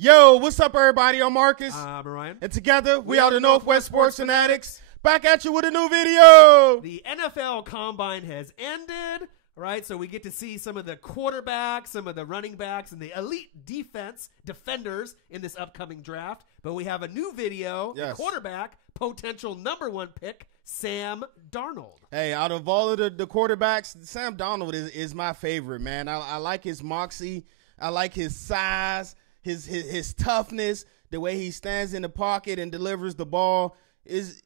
Yo, what's up, everybody? I'm Marcus. I'm Ryan. And together, we are the Northwest Sports Fanatics. Back at you with a new video. The NFL Combine has ended, right? So we get to see some of the quarterbacks, some of the running backs, and the elite defenders in this upcoming draft. But we have a new video, Yes. the quarterback, potential #1 pick, Sam Darnold. Hey, out of all of the quarterbacks, Sam Darnold is my favorite, man. I like his moxie. I like his size, his toughness, the way he stands in the pocket and delivers the ball. It's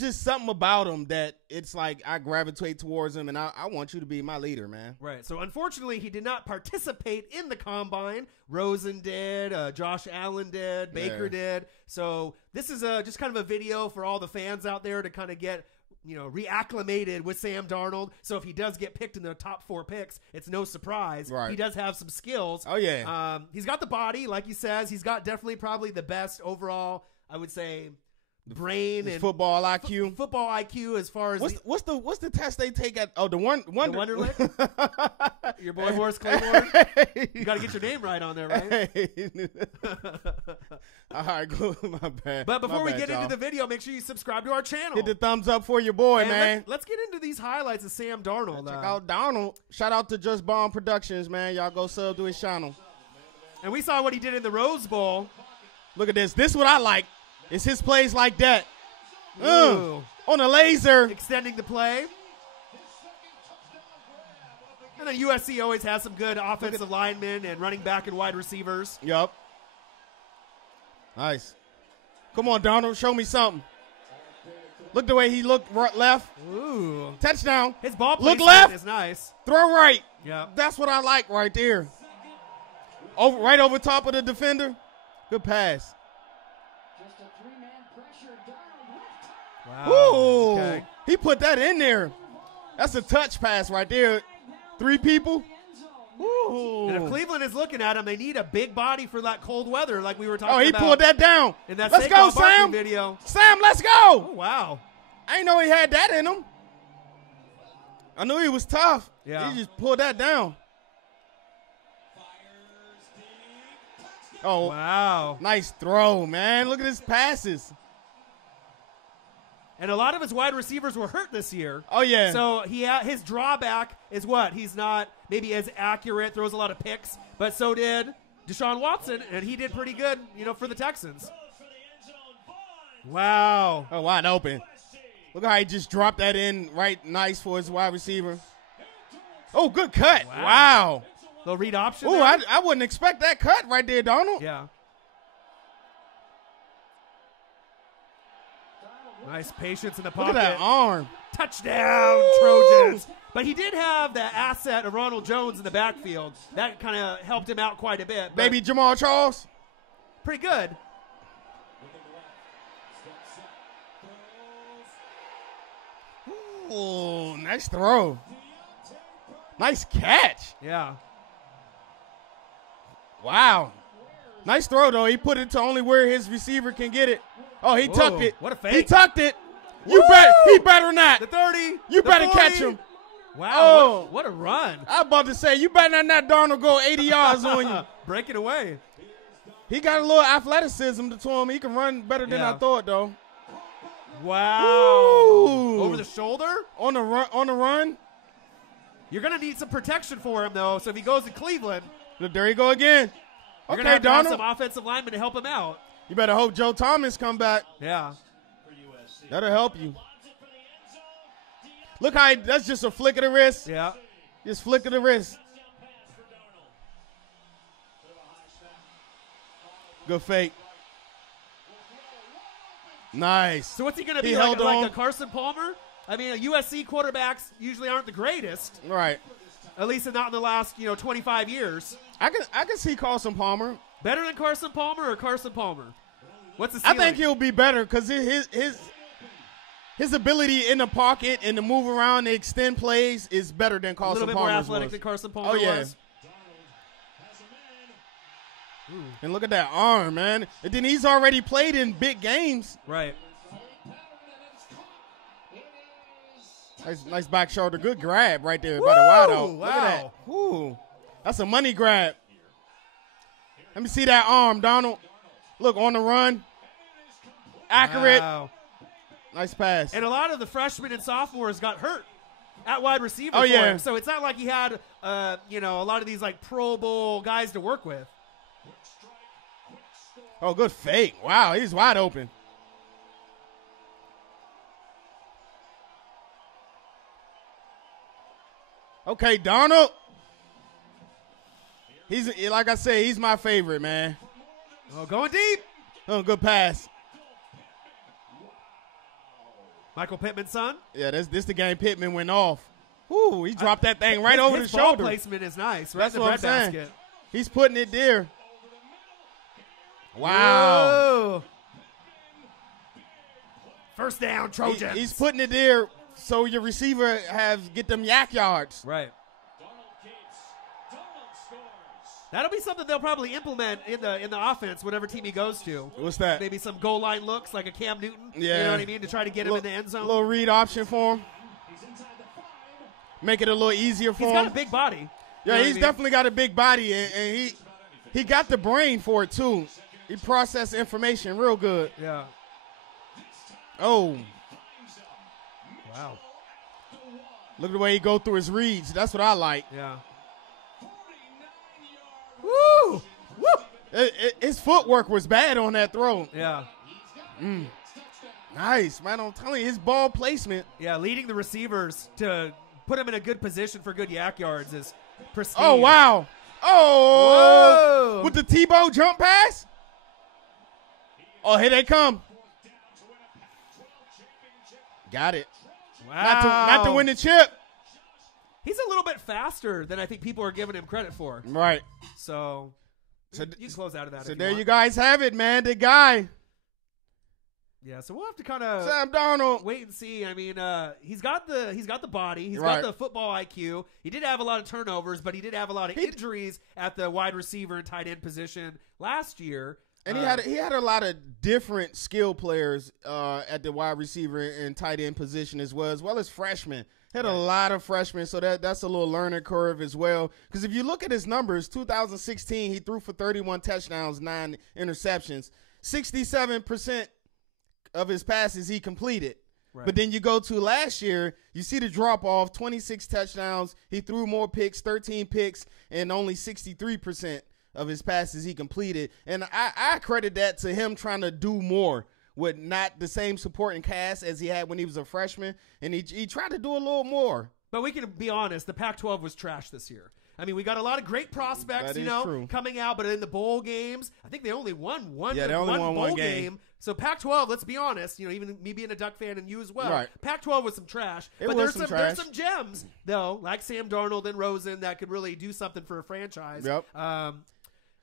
just something about him that it's like I gravitate towards him, and I want you to be my leader, man. Right. So, unfortunately, he did not participate in the Combine. Rosen did. Josh Allen did. Baker did. So, this is just kind of a video for all the fans out there to kind of get, reacclimated with Sam Darnold. So, if he does get picked in the top 4 picks, it's no surprise. Right. He does have some skills. Oh, yeah. He's got the body, like he says. He's got definitely probably the best overall, I would say, brain and football IQ. Football IQ as far as what's the test they take at the Wonderlic? Your boy Morris Claiborne. You got to get your name right on there, right? All right, go. My bad. But before we bad, get y'all. into the video, make sure you subscribe to our channel. Hit the thumbs up for your boy, and man. Let's get into these highlights of Sam Darnold. Check out Darnold. Shout out to Just Bomb Productions, man. Y'all go sub to his channel. And we saw what he did in the Rose Bowl. Look at this. This is what I like. It's his plays like that. On a laser. Extending the play. And then USC always has some good offensive linemen and running back and wide receivers. Yup. Nice. Come on, Darnold. Show me something. Look the way he looked left. Ooh. Touchdown. His ball Look placement left. is nice. Throw right. Yeah. That's what I like right there. Right over top of the defender. Good pass. Wow. Ooh, Okay. He put that in there. That's a touch pass right there. 3 people. Ooh. And if Cleveland is looking at him, they need a big body for that cold weather, like we were talking about. Oh, he pulled that down. In that Let's Saquon go, Barkley Sam. video. Sam, let's go. Oh, wow. I didn't know he had that in him. I knew he was tough. Yeah. He just pulled that down. Oh, Wow. nice throw, man. Look at his passes. And a lot of his wide receivers were hurt this year. Oh, yeah. So his drawback is what? He's not maybe as accurate, throws a lot of picks, but so did Deshaun Watson, and he did pretty good, for the Texans. Wow. Oh, wide open. Look how he just dropped that in right nice for his wide receiver. Oh, good cut. Wow. Little read option. Ooh, there. I wouldn't expect that cut right there, Darnold. Yeah. Nice patience in the Look pocket. at that arm. Touchdown, Woo! Trojans. But he did have the asset of Ronald Jones in the backfield. That kind of helped him out quite a bit. Baby Jamal Charles. Pretty good. Ooh, nice throw. Nice catch. Yeah. Wow. Nice throw, though. He put it to only where his receiver can get it. Oh, he tucked it. What a fake. He tucked it. He better not. The 30. You the better 40. catch him. Wow. Oh. What a run. I was about to say, you better not Darnold go 80 yards on you. Breaking away. He got a little athleticism to him. He can run better than I thought, though. Wow. Ooh. Over the shoulder? On the run. You're going to need some protection for him, though. So if he goes to Cleveland, Look, there you go again. you're Okay, going to have some Darnold. offensive linemen to help him out. You better hope Joe Thomas come back. Yeah. That'll help you. Look how that's just a flick of the wrist. Yeah. Just flick of the wrist. Good fake. Nice. So what's he going to be He like held on. a Carson Palmer? I mean, USC quarterbacks usually aren't the greatest, Right. at least not in the last 25 years. I can see Carson Palmer. Better than Carson Palmer or Carson Palmer? What's the I ceiling? think he'll be better because his ability in the pocket and to move around and extend plays is better than a Carson little bit Palmer's more athletic was. than Carson Palmer Oh, yeah. was. And look at that arm, man. And then he's already played in big games. Right. Nice back shoulder. Good grab right there by the wide out. Look at wow. that. Ooh. That's a money grab. Let me see that arm, Darnold. Look, on the run. Accurate. Wow. Nice pass. And a lot of the freshmen and sophomores got hurt at wide receiver Oh, for yeah. him. So it's not like he had, a lot of these like Pro Bowl guys to work with. Oh, good fake. Wow, he's wide open. Okay, Darnold. He's, like I said, he's my favorite, man. Oh, going deep. Oh, good pass. Michael Pittman's son. Yeah, this the game Pittman went off. Whoo, he dropped that thing right over the his shoulder. Ball placement is nice. Right That's in the what I'm bread saying. basket. He's putting it there. Wow. Whoa. First down, Trojans. He's putting it there so your receiver get them yak yards. Right. That'll be something they'll probably implement in the offense, whatever team he goes to. What's that? Maybe some goal line looks like a Cam Newton. Yeah. You know what I mean? To try to get him in the end zone. Little read option for him. Make it a little easier for him. He's got a big body. Yeah, he's definitely got a big body, and he got the brain for it, too. He processed information real good. Yeah. Oh. Wow. Look at the way he go through his reads. That's what I like. Yeah. Woo! Woo! His footwork was bad on that throw. Yeah. Nice, man. I'm telling you, his ball placement. Yeah, leading the receivers to put him in a good position for good yak yards is pristine. Oh, wow. Oh! Whoa. With the Tebow jump pass? Oh, here they come. Got it. Wow. Not to win the chip. He's a little bit faster than I think people are giving him credit for. Right. So you can close out of that. So if there want. you guys have it, man. The guy. Yeah, so we'll have to kind of Sam Darnold. wait and see. I mean, he's got the body, he's Right. got the football IQ. He did have a lot of turnovers, but he did have a lot of injuries at the wide receiver and tight end position last year. And he had a lot of different skill players at the wide receiver and tight end position as well as freshmen. Had a lot of freshmen, so that's a little learning curve as well. Because if you look at his numbers, 2016, he threw for 31 touchdowns, 9 interceptions. 67% of his passes he completed. Right. But then you go to last year, you see the drop-off, 26 touchdowns. He threw more picks, 13 picks, and only 63% of his passes he completed. And I credit that to him trying to do more with not the same supporting cast as he had when he was a freshman. And he tried to do a little more. But we can be honest, the Pac-12 was trash this year. I mean, we got a lot of great prospects, true. coming out, but in the bowl games, I think they only won one won bowl one game. So Pac-12, let's be honest, even me being a Duck fan and you as well, Right. Pac-12 was some trash. It But was there's some trash. some gems, though, like Sam Darnold and Rosen that could really do something for a franchise. Yep.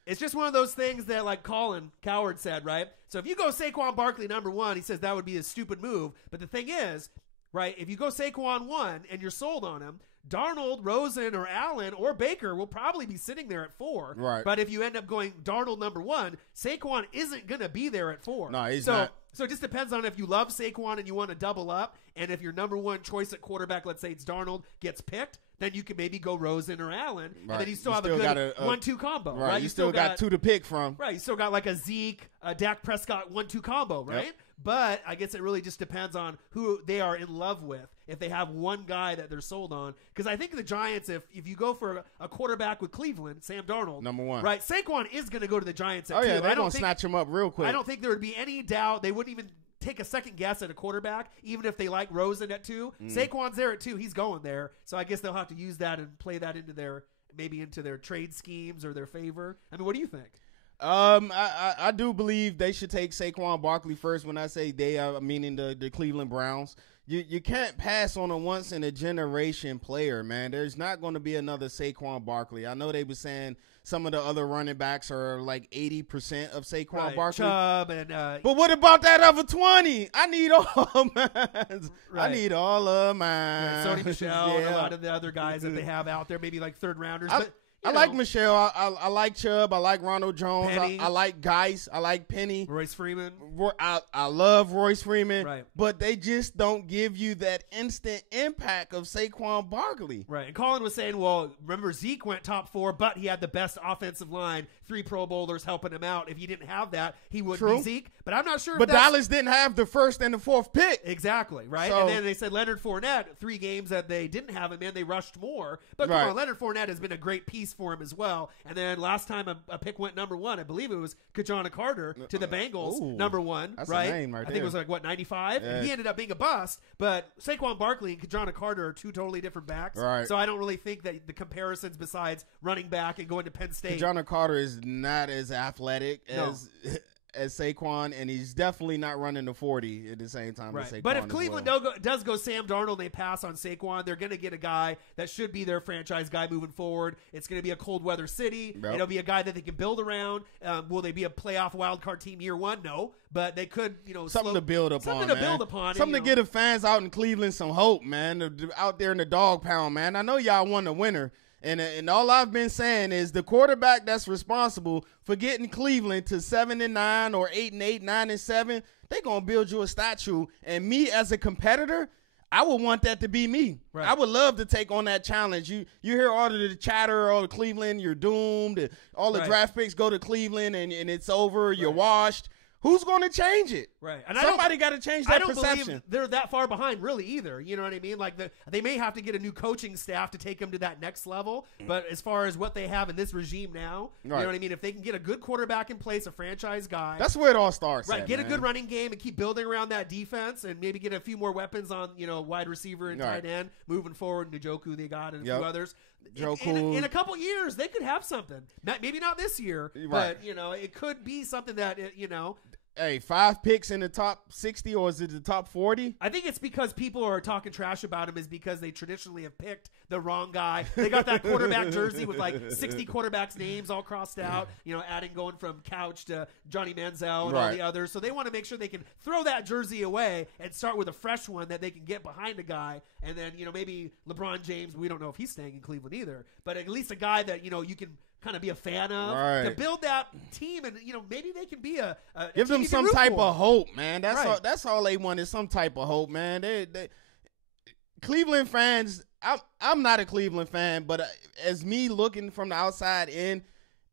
It's just one of those things that, like Colin Coward said, right? So if you go Saquon Barkley number 1, he says that would be a stupid move. But the thing is, right, if you go Saquon 1 and you're sold on him, Darnold, Rosen, or Allen, or Baker will probably be sitting there at 4. Right. But if you end up going Darnold number 1, Saquon isn't going to be there at 4. No, he's not. So it just depends on if you love Saquon and you want to double up, and if your number 1 choice at quarterback, let's say it's Darnold, gets picked, then you can maybe go Rosen or Allen, and then you still have a good 1-2 combo. Right. You still got 2 to pick from. Right, you still got like a Zeke, a Dak Prescott 1-2 combo, right? Yep. But I guess it really just depends on who they are in love with. If they have one guy that they're sold on, because I think the Giants, if you go for a quarterback with Cleveland, Sam Darnold, number 1, right? Saquon is going to go to the Giants at 2. Yeah, they're gonna snatch him up real quick. I don't think there would be any doubt. They wouldn't even take a second guess at a quarterback, even if they like Rosen at 2. Saquon's there at 2. He's going there. So I guess they'll have to use that and play that into their trade schemes or their favor. I mean, what do you think? I do believe they should take Saquon Barkley first. When I say they, meaning the Cleveland Browns. You can't pass on a once-in-a-generation player, man. There's not going to be another Saquon Barkley. I know they were saying some of the other running backs are like 80% of Saquon Barkley. Chubb and, but what about that other 20? I need all of mine. Right. I need all of mine. Sony Michel and a lot of the other guys that they have out there, maybe like third rounders. I like Michelle. I like Chubb. I like Ronald Jones. I like Geis. I like Penny. Royce Freeman. I love Royce Freeman. Right. But they just don't give you that instant impact of Saquon Barkley. Right. And Colin was saying, well, remember Zeke went top 4, but he had the best offensive line 3 Pro Bowlers helping him out. If you didn't have that, he would True. be Zeke. But I'm not sure. But Dallas didn't have the first and the 4th pick. Exactly, right? So, and then they said Leonard Fournette, 3 games that they didn't have him in, they rushed more. But come on, Leonard Fournette has been a great piece for him as well. And then last time a pick went number 1, I believe it was Kajana Carter to the Bengals, number 1, that's right? a name right I think it was like, what, 95? Yeah. And he ended up being a bust. But Saquon Barkley and Kajana Carter are 2 totally different backs. Right. So I don't really think that the comparisons besides running back and going to Penn State. Kajana Carter is not as athletic as Saquon, and he's definitely not running the 40 at the same time as Saquon. But if Cleveland does go Sam Darnold and they pass on Saquon, they're going to get a guy that should be their franchise guy moving forward. It's going to be a cold weather city. Yep. It'll be a guy that they can build around. Will they be a playoff wild card team year 1? No. But they could, something to build upon. Something to build upon. Something to give the fans out in Cleveland some hope, man. Out there in the dog pound, man. I know y'all won the winner. And all I've been saying is the quarterback that's responsible for getting Cleveland to 7-9 or 8-8, 9-7, they're gonna build you a statue. And me as a competitor, I would want that to be me. Right. I would love to take on that challenge. You hear all of the chatter, all of Cleveland, you're doomed. All the draft picks go to Cleveland and it's over. You're washed. Who's going to change it? Right. And somebody got to change that perception. I don't believe they're that far behind really either. You know what I mean? Like they may have to get a new coaching staff to take them to that next level. But as far as what they have in this regime now, you know what I mean? If they can get a good quarterback in place, a franchise guy. That's where it all starts. Right. Get a good running game and keep building around that defense and maybe get a few more weapons on, wide receiver and tight end moving forward. Njoku they got and a few others. In a couple years, they could have something. Maybe not this year, but, it could be something that, Hey, 5 picks in the top 60, or is it the top 40? I think it's because people are talking trash about him is because they traditionally have picked the wrong guy. They got that quarterback jersey with like 60 quarterbacks' names all crossed out, adding going from Couch to Johnny Manziel and all the others. So they want to make sure they can throw that jersey away and start with a fresh one that they can get behind a guy. And then, maybe LeBron James, we don't know if he's staying in Cleveland either, but at least a guy that, you can kind of be a fan of to build that team, and maybe they can be a give them some type of hope, man. That's all they want is some type of hope, man. They Cleveland fans. I'm not a Cleveland fan, but as me looking from the outside in,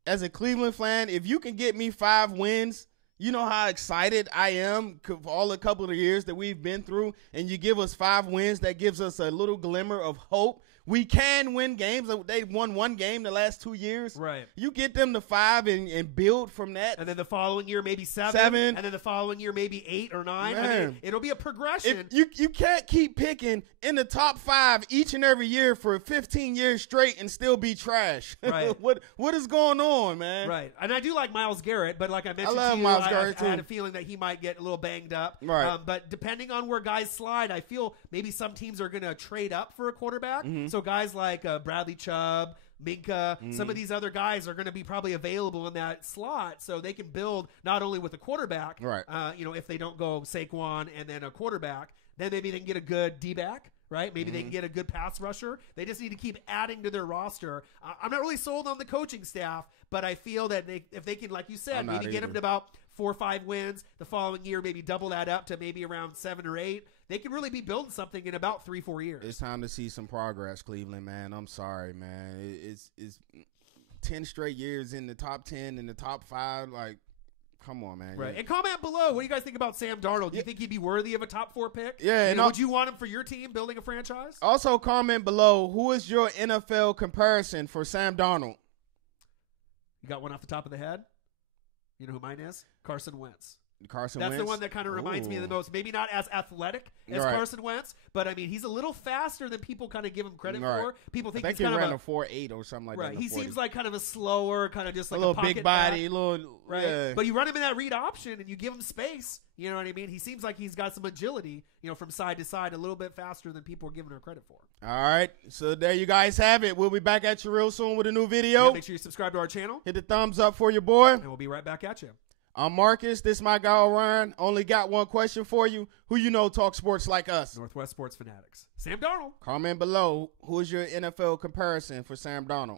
as a Cleveland fan, if you can get me 5 wins, you know how excited I am for all the couple of years that we've been through, and you give us 5 wins, that gives us a little glimmer of hope. We can win games. They won 1 game the last 2 years. Right. You get them to 5 and build from that. And then the following year, maybe 7. And then the following year, maybe 8 or 9. Man. I mean, it'll be a progression. You can't keep picking in the top 5 each and every year for 15 years straight and still be trash. Right. What is going on, man? Right. And I do like Myles Garrett, but like I mentioned I love to you, Myles Garrett I had a feeling that he might get a little banged up. Right. But depending on where guys slide, I feel maybe some teams are going to trade up for a quarterback. Mm-hmm. So guys like Bradley Chubb, Minka, some of these other guys are going to be probably available in that slot, so they can build not only with a quarterback, right? If they don't go Saquon and then a quarterback, then maybe they can get a good D-back, right? Maybe they can get a good pass rusher. They just need to keep adding to their roster. I'm not really sold on the coaching staff, but I feel that if they can, like you said, maybe get them to about 4 or 5 wins the following year, maybe double that up to maybe around 7 or 8. They can really be building something in about 3-4 years. It's time to see some progress, Cleveland, man. I'm sorry, man. It's 10 straight years in the top 10, in the top 5. Like, come on, man. Right. And comment below. What do you guys think about Sam Darnold? Do you think he'd be worthy of a top 4 pick? Yeah. And would you want him for your team building a franchise? Also, comment below. Who is your NFL comparison for Sam Darnold? You got one off the top of the head? You know who mine is? Carson Wentz. That's Wentz? The one that kind of reminds me the most. Maybe not as athletic as Carson Wentz, but I mean, he's a little faster than people kind of give him credit for. People think he's kind of a 4.8 or something like that. Right. He seems like kind of a slower, kind of just like a little pocket big body, back. right. Yeah. But you run him in that read option and you give him space. You know what I mean? He seems like he's got some agility, from side to side, a little bit faster than people are giving him credit for. All right. So there you guys have it. We'll be back at you real soon with a new video. Make sure you subscribe to our channel. Hit the thumbs up for your boy. And we'll be right back at you. I'm Marcus. This is my guy, Orion. Only got one question for you. Who you know talk sports like us? Northwest Sports Fanatics. Sam Darnold. Comment below. Who is your NFL comparison for Sam Darnold?